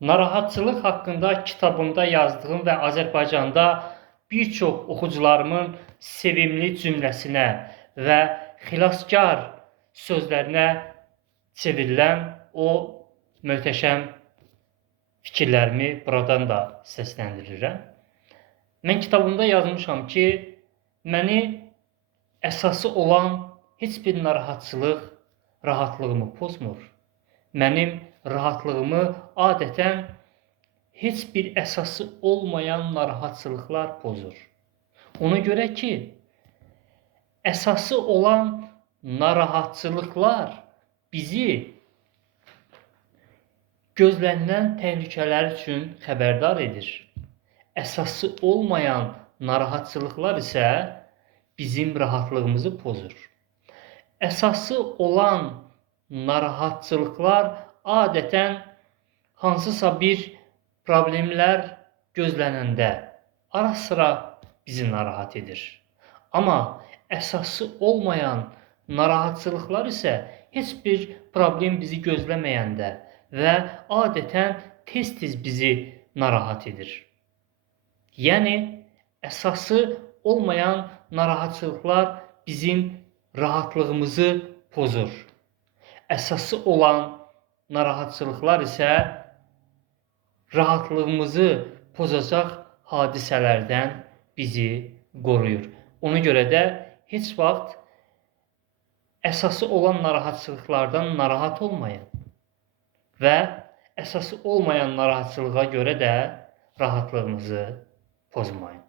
Narahatçılıq haqqında kitabımda yazdığım və Azərbaycanda bir çox oxucularımın sevimli cümləsinə və xilaskar sözlərinə çevrilən o möhtəşəm fikirlərimi buradan da səsləndirirəm. Mən kitabımda yazmışam ki, məni əsası olan heç bir narahatçılıq rahatlığımı pozmur. Mənim rahatlığımı adətən heç bir əsası olmayan narahatçılıqlar pozur. Ona görə ki, əsası olan narahatçılıqlar bizi gözlənilən təhlükələr üçün xəbərdar edir. Əsası olmayan narahatçılıqlar isə bizim rahatlığımızı pozur. Əsası olan narahatçılıqlar adətən hansısa bir problemlər gözlənəndə ara-sıra bizi narahat edir. Amma əsası olmayan narahatçılıqlar isə heç bir problem bizi gözləməyəndə və adətən tez-tez bizi narahat edir. Yəni, əsası olmayan narahatçılıqlar bizim rahatlığımızı pozur. Əsası olan narahatçılıqlar isə rahatlığımızı pozacaq hadisələrdən bizi qoruyur. Ona görə də heç vaxt əsası olan narahatçılıqlardan narahat olmayın və əsası olmayan narahatçılığa görə də rahatlığınızı pozmayın.